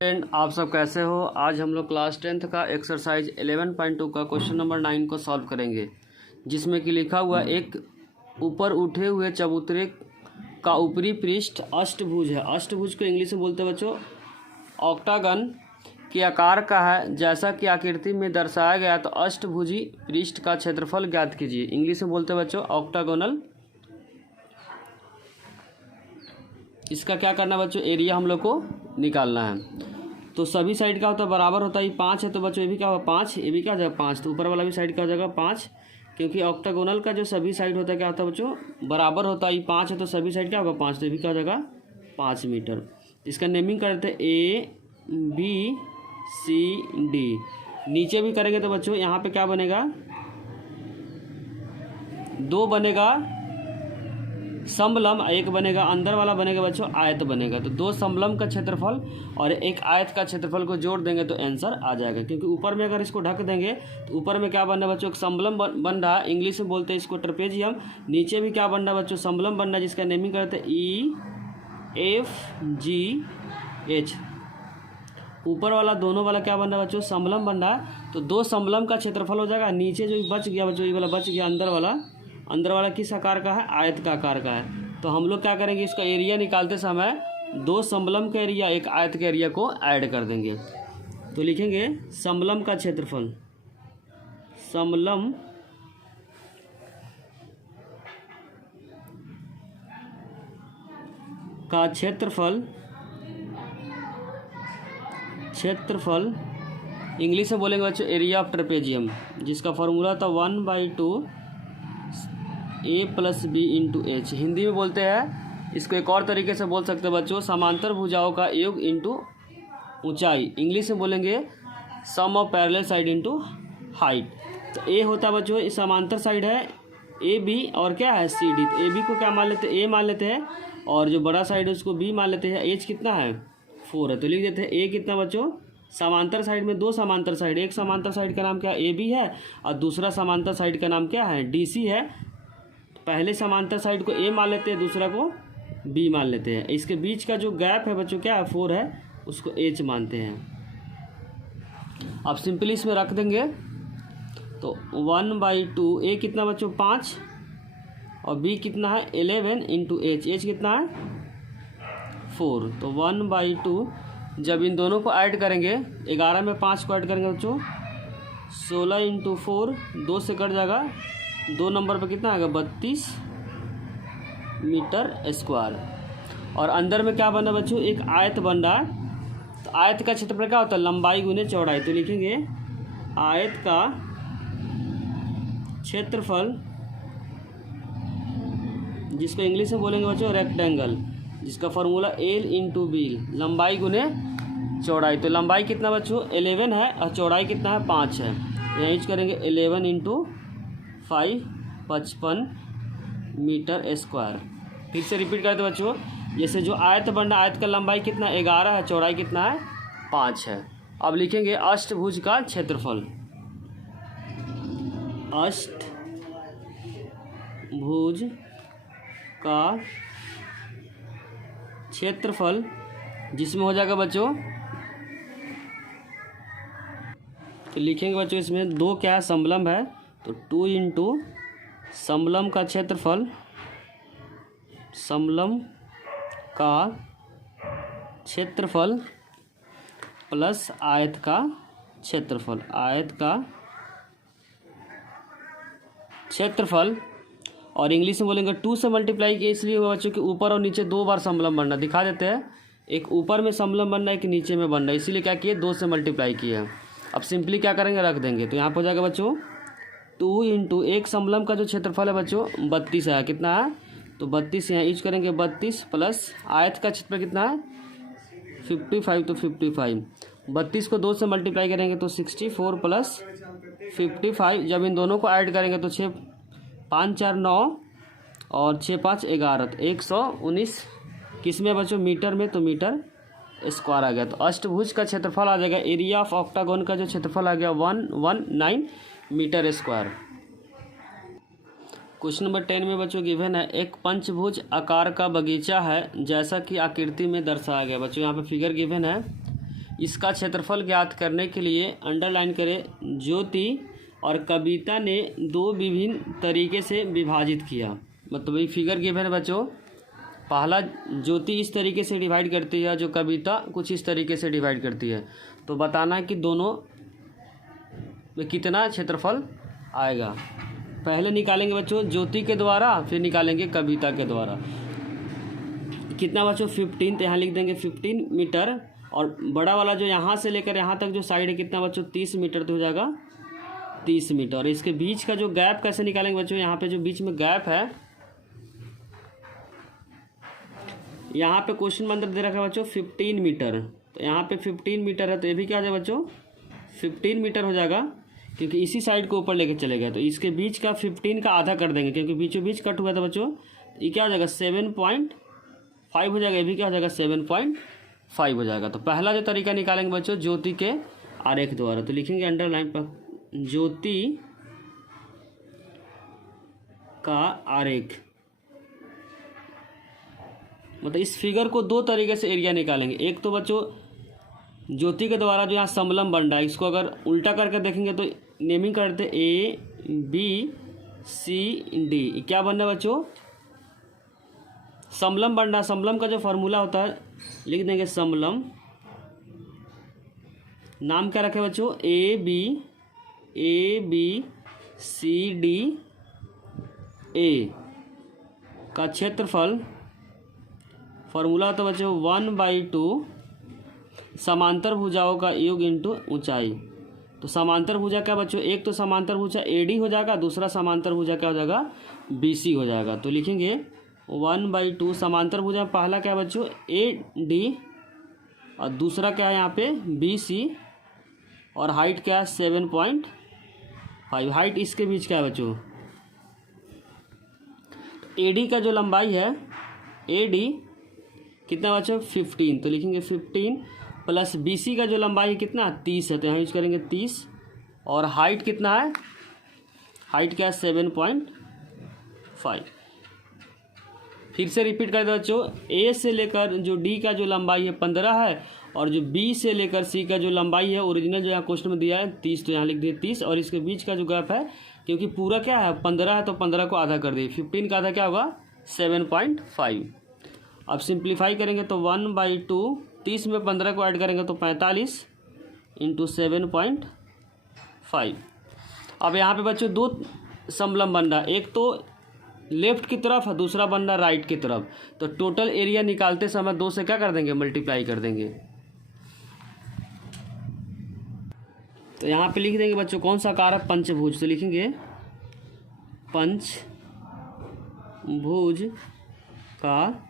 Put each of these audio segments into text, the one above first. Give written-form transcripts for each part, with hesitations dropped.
Friend, आप सब कैसे हो। आज हम लोग क्लास 10th का एक्सरसाइज 11.2 का क्वेश्चन नंबर 9 को सॉल्व करेंगे, जिसमें कि लिखा हुआ एक ऊपर उठे हुए चबूतरे का ऊपरी पृष्ठ अष्टभुज है। अष्टभुज को इंग्लिश में बोलते हैं बच्चों ऑक्टागन के आकार का है, जैसा कि आकृति में दर्शाया गया। तो अष्टभुजी पृष्ठ का क्षेत्रफल ज्ञात कीजिए। इंग्लिश में बोलते हैं बच्चों ऑक्टागोनल। इसका क्या करना है बच्चों, एरिया हम लोग को निकालना है। तो सभी साइड का होता है बराबर होता है, 5 है तो बच्चों ये भी क्या होगा 5, ये भी क्या हो जाएगा 5। तो ऊपर वाला भी साइड का हो जाएगा 5, क्योंकि ऑक्टागोनल का जो सभी साइड होता है क्या होता है बच्चों बराबर होता है। 5 है तो सभी साइड क्या होगा 5, तो ये भी क्या हो जाएगा 5 मीटर। इसका नेमिंग कर देते हैं ABCD। नीचे भी करेंगे तो बच्चों यहाँ पे क्या बनेगा, 2 बनेगा समलम, एक बनेगा अंदर वाला बनेगा बच्चों आयत बनेगा। तो 2 समलम का क्षेत्रफल और एक आयत का क्षेत्रफल को जोड़ देंगे तो आंसर आ जाएगा। क्योंकि ऊपर में अगर इसको ढक देंगे तो ऊपर में क्या बन रहा है बच्चों, एक समलम बन रहा है, इंग्लिश में बोलते हैं इसको ट्रेपेजियम। नीचे भी क्या बन रहा है बच्चों, समलम बन रहा है, जिसका नेमिंग करते हैं EFGH। ऊपर वाला दोनों वाला क्या बन रहा है बच्चों, समलम बन रहा है। तो 2 समलम का क्षेत्रफल हो जाएगा। नीचे जो बच गया बच्चों, ये वाला बच गया अंदर वाला किस आकार का है, आयत का आकार का है। तो हम लोग क्या करेंगे, इसका एरिया निकालते समय 2 समलम का एरिया एक आयत के एरिया को ऐड कर देंगे। तो लिखेंगे समलम का क्षेत्रफल, समलम का क्षेत्रफल इंग्लिश में बोलेंगे बच्चों एरिया ऑफ ट्रेपेजियम, जिसका फॉर्मूला था 1/2 A + B × H। हिंदी में बोलते हैं इसको, एक और तरीके से बोल सकते हैं बच्चों समांतर भुजाओं का योग इंटू ऊंचाई। इंग्लिश में बोलेंगे sum of parallel side into height. तो A होता है बच्चों, इस समांतर साइड है AB और क्या है CD। तो AB को क्या मान लेते हैं, A मान लेते हैं, और जो बड़ा साइड है उसको B मान लेते हैं। H कितना है 4 है, तो लिख देते हैं A कितना बच्चों, समांतर साइड में 2 समांतर साइड, एक समांतर साइड का नाम क्या AB है और दूसरा समांतर साइड का नाम क्या है DC है। पहले समांतर साइड को A मान लेते हैं, दूसरा को B मान लेते हैं। इसके बीच का जो गैप है बच्चों क्या है 4 है, उसको H मानते हैं। अब सिंपली इसमें रख देंगे तो 1/2 A कितना बच्चों 5 और B कितना है 11 × H। H कितना है 4। तो 1/2 जब इन दोनों को ऐड करेंगे, 11 में 5 को ऐड करेंगे बच्चों 16 × 4, 2 से कट जाएगा, 2 नंबर पर कितना आएगा 32 मीटर स्क्वायर। और अंदर में क्या बना बच्चों, एक आयत बन रहा है। तो आयत का क्षेत्रफल क्या होता है, लंबाई गुने चौड़ाई। तो लिखेंगे आयत का क्षेत्रफल, जिसको इंग्लिश में बोलेंगे बच्चों रेक्टेंगल, जिसका फॉर्मूला L × B, लंबाई गुने चौड़ाई। तो लंबाई कितना बच्चों 11 है और चौड़ाई कितना है 5 है। यहाँ यूज करेंगे 11 × 5 55 मीटर स्क्वायर। फिर से रिपीट करते बच्चों, जैसे जो आयत बन रहा है, आयत का लंबाई कितना 11 है, चौड़ाई कितना है 5 है। अब लिखेंगे अष्टभुज का क्षेत्रफल, अष्टभुज का क्षेत्रफल, जिसमें हो जाएगा बच्चों, तो लिखेंगे बच्चों इसमें 2 क्या है समलम है, तो 2 × समलम का क्षेत्रफल, समलम का क्षेत्रफल प्लस आयत का क्षेत्रफल, आयत का क्षेत्रफल। और इंग्लिश में बोलेंगे 2 से मल्टीप्लाई किया इसलिए हुआ बच्चों कि ऊपर और नीचे 2 बार समलम बनना। दिखा देते हैं, एक ऊपर में समलम बनना है, एक नीचे में बनना है, इसीलिए क्या किए 2 से मल्टीप्लाई किया। अब सिंपली क्या करेंगे, रख देंगे। तो यहाँ पर हो जाएगा बच्चों 2 × एक समलम का जो क्षेत्रफल है बच्चों 32 है, कितना है तो 32 यहाँ यूज करेंगे 32 प्लस आयत का क्षेत्रफल कितना है 55, तो 55 32 को 2 से मल्टीप्लाई करेंगे तो 64 प्लस 55। जब इन दोनों को ऐड करेंगे तो 6 5 4 9 और 6 5 11, तो 119 किस में बच्चों मीटर में, तो मीटर स्क्वायर आ गया। तो अष्टभुज का क्षेत्रफल आ जाएगा, एरिया ऑफ ऑक्टागोन का जो क्षेत्रफल आ गया 119 मीटर स्क्वायर। क्वेश्चन नंबर 10 में बच्चों गिवन है एक पंचभुज आकार का बगीचा है जैसा कि आकृति में दर्शाया गया। बच्चों यहाँ पे फिगर गिवन है इसका क्षेत्रफल ज्ञात करने के लिए अंडरलाइन करें, ज्योति और कविता ने दो विभिन्न तरीके से विभाजित किया। मतलब ये फिगर गिवन है बच्चों, पहला ज्योति इस तरीके से डिवाइड करती है, जो कविता कुछ इस तरीके से डिवाइड करती है। तो बताना है कि दोनों में कितना क्षेत्रफल आएगा। पहले निकालेंगे बच्चों ज्योति के द्वारा, फिर निकालेंगे कविता के द्वारा। कितना बच्चों 15, तो यहाँ लिख देंगे 15 मीटर, और बड़ा वाला जो यहाँ से लेकर यहाँ तक जो साइड है कितना बच्चों 30 मीटर, तो हो जाएगा 30 मीटर। और इसके बीच का जो गैप कैसे निकालेंगे बच्चों, यहाँ पे जो बीच में गैप है, यहाँ पे क्वेश्चन में अंदर दे रखा है बच्चों 15 मीटर, तो यहाँ पे 15 मीटर है, तो ये भी क्या हो जाएगा बच्चों 15 मीटर हो जाएगा, क्योंकि इसी साइड को ऊपर लेके चले गए। तो इसके बीच का 15 का आधा कर देंगे, क्योंकि बीचों बीच कट हुआ था बच्चों। ये क्या हो जाएगा 7.5 हो जाएगा, ये भी क्या हो जाएगा 7.5 हो जाएगा। तो पहला जो तरीका निकालेंगे बच्चों ज्योति के आरेख द्वारा, तो लिखेंगे अंडरलाइन पर ज्योति का आरेख। मतलब इस फिगर को दो तरीके से एरिया निकालेंगे। एक तो बच्चों ज्योति के द्वारा जो यहाँ समलम बन रहा है, इसको अगर उल्टा करके देखेंगे तो नेमिंग करते ABCD, क्या बन रहा है बच्चों समलम बन रहा है। समलम का जो फार्मूला होता है लिख देंगे समलम, नाम क्या रखे बच्चों ABCDA का क्षेत्रफल फार्मूला होता है बच्चों 1/2 समांतर भुजाओं का योग इंटू ऊंचाई। तो समांतर भुजा क्या बच्चों, एक तो समांतर भुजा AD हो जाएगा, दूसरा समांतर भुजा क्या हो जाएगा BC हो जाएगा। तो लिखेंगे 1/2 समांतर भुजा पहला क्या है बच्चों AD और दूसरा क्या है यहाँ पे BC, और हाइट क्या है 7.5। हाइट इसके बीच क्या है बच्चों, AD का जो लंबाई है AD कितना बच्चों 15, तो लिखेंगे 15 प्लस BC का जो लंबाई है कितना 30 है, तो यहाँ यूज करेंगे 30, और हाइट कितना है, हाइट क्या है 7.5। फिर से रिपीट कर दो बच्चों, A से लेकर जो D का जो लंबाई है 15 है, और जो B से लेकर C का जो लंबाई है ओरिजिनल जो यहाँ क्वेश्चन में दिया है 30, तो यहाँ लिख दिए 30, और इसके बीच का जो गैप है क्योंकि पूरा क्या है 15 है, तो 15 को आधा कर दिए, 15 का आधा क्या होगा 7.5। अब सिंप्लीफाई करेंगे तो 1/2, 30 में 15 को ऐड करेंगे तो 45 इंटू 7.5। अब यहाँ पे बच्चों दो समलम बन रहा है, एक तो लेफ्ट की तरफ है, दूसरा बन रहा है राइट की तरफ। तो टोटल एरिया निकालते समय 2 से क्या कर देंगे मल्टीप्लाई कर देंगे। तो यहाँ पे लिख देंगे बच्चों कौन सा आकार है पंचभुज, तो लिखेंगे पंचभुज का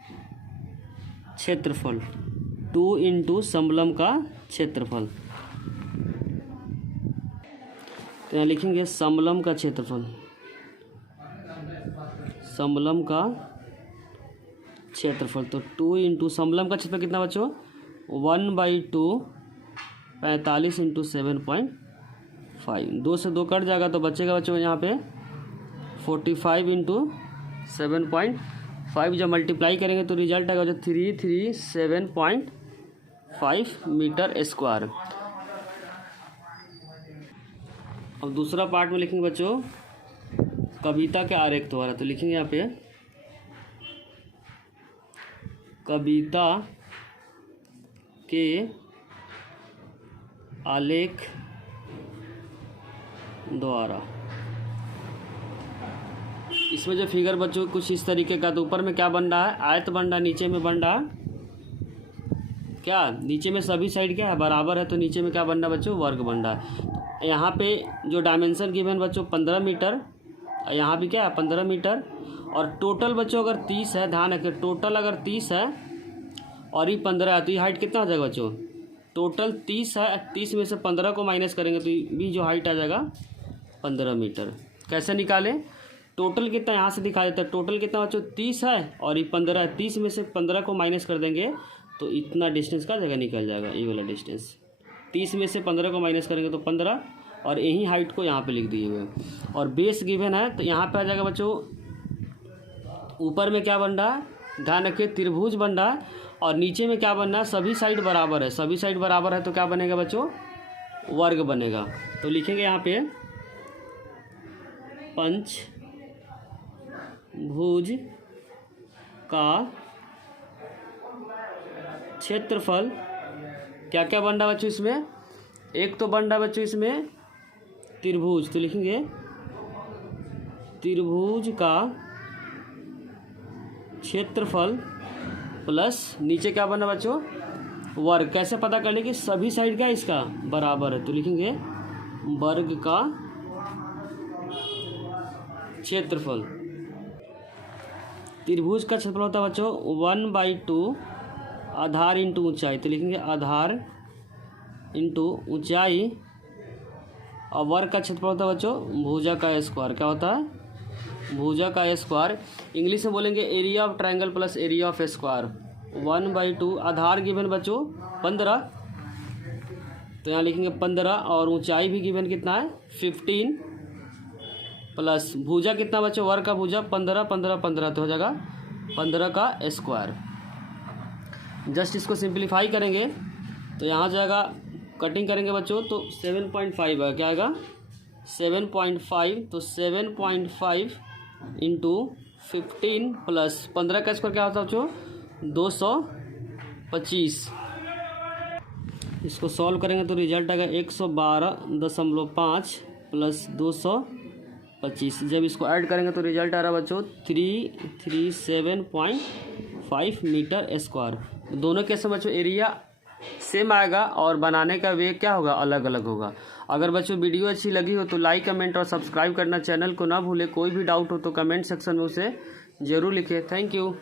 क्षेत्रफल 2 इंटू समलम का क्षेत्रफल। तो यहाँ लिखेंगे समलम का क्षेत्रफल, समलम का क्षेत्रफल, तो 2 इंटू समलम का क्षेत्रफल कितना बच्चों 1/2 45 इंटू 7.5। 2 से 2 कट जाएगा तो बचेगा बच्चों यहाँ पे 45 इंटू 7.5। जब मल्टीप्लाई करेंगे तो रिजल्ट आएगा जो 337.5 मीटर स्क्वायर। अब दूसरा पार्ट में लिखेंगे बच्चों कविता के आरेख द्वारा, तो लिखेंगे यहाँ पे कविता के आलेख द्वारा। इसमें जो फिगर बच्चों कुछ इस तरीके का, तो ऊपर में क्या बन रहा है आयत बन रहा है, नीचे में बन रहा क्या, नीचे में सभी साइड क्या है बराबर है, तो नीचे में क्या बन रहा है बच्चों वर्ग बन रहा है। यहाँ पे जो डायमेंशन गिवन बच्चों 15 मीटर, यहाँ भी क्या है 15 मीटर, और टोटल बच्चों अगर 30 है, ध्यान रखिए टोटल अगर 30 है और ये 15 है, तो ये हाइट कितना हो जाएगा बच्चों टोटल 30 है, 30 में से 15 को माइनस करेंगे तो भी जो हाइट आ जाएगा 15 मीटर। कैसे निकालें, टोटल कितना यहाँ से दिखा देता है, टोटल कितना बच्चों 30 है और ये 15 है, 30 में से 15 को माइनस कर देंगे तो इतना डिस्टेंस का जगह निकल जाएगा, ये वाला डिस्टेंस। 30 में से 15 को माइनस करेंगे तो 15, और यही हाइट को यहाँ पे लिख दिए हुए। और बेस गिवन है तो यहाँ पे आ जाएगा बच्चों ऊपर में क्या बन रहा है, ध्यान रखिए त्रिभुज बन रहा है, और नीचे में क्या बनना है, सभी साइड बराबर है, सभी साइड बराबर है तो क्या बनेगा बच्चों, वर्ग बनेगा। तो लिखेंगे यहाँ पे पंचभुज का क्षेत्रफल, क्या क्या बन रहा बच्चों इसमें, एक तो बन रहा बच्चों इसमें त्रिभुज, तो लिखेंगे त्रिभुज का क्षेत्रफल प्लस नीचे क्या बना बच्चों, वर्ग। कैसे पता करने की, सभी साइड क्या इसका बराबर है, तो लिखेंगे वर्ग का क्षेत्रफल। त्रिभुज का क्षेत्रफल होता है बच्चों 1/2 आधार इंटू ऊंचाई, तो लिखेंगे आधार इंटू ऊंचाई, और वर्ग का क्षेत्रफल होता है बच्चों भुजा का स्क्वायर, क्या होता है, भुजा का स्क्वायर। इंग्लिश में बोलेंगे area of triangle plus area of square. 1/2 Aadhaar given बच्चों 15, तो यहाँ लिखेंगे 15, और ऊंचाई भी गिवन कितना है 15, प्लस भुजा कितना बच्चों, वर्ग का भुजा 15 15 15, तो हो जाएगा 15 का स्क्वायर। जस्ट इसको सिंप्लीफाई करेंगे तो यहाँ जाएगा, कटिंग करेंगे बच्चों तो 7.5 है, क्या आएगा 7.5, तो 7.5 इंटू 15 प्लस 15 का स्क्वायर क्या होता है बच्चों 225। इसको सॉल्व करेंगे तो रिजल्ट आएगा 112.5 प्लस 225। जब इसको ऐड करेंगे तो रिजल्ट आ रहा है बच्चों 337.5 मीटर स्क्वायर। दोनों केस में बच्चों एरिया सेम आएगा और बनाने का वे क्या होगा, अलग अलग होगा। अगर बच्चों वीडियो अच्छी लगी हो तो लाइक कमेंट और सब्सक्राइब करना चैनल को ना भूले। कोई भी डाउट हो तो कमेंट सेक्शन में उसे ज़रूर लिखें। Thank you.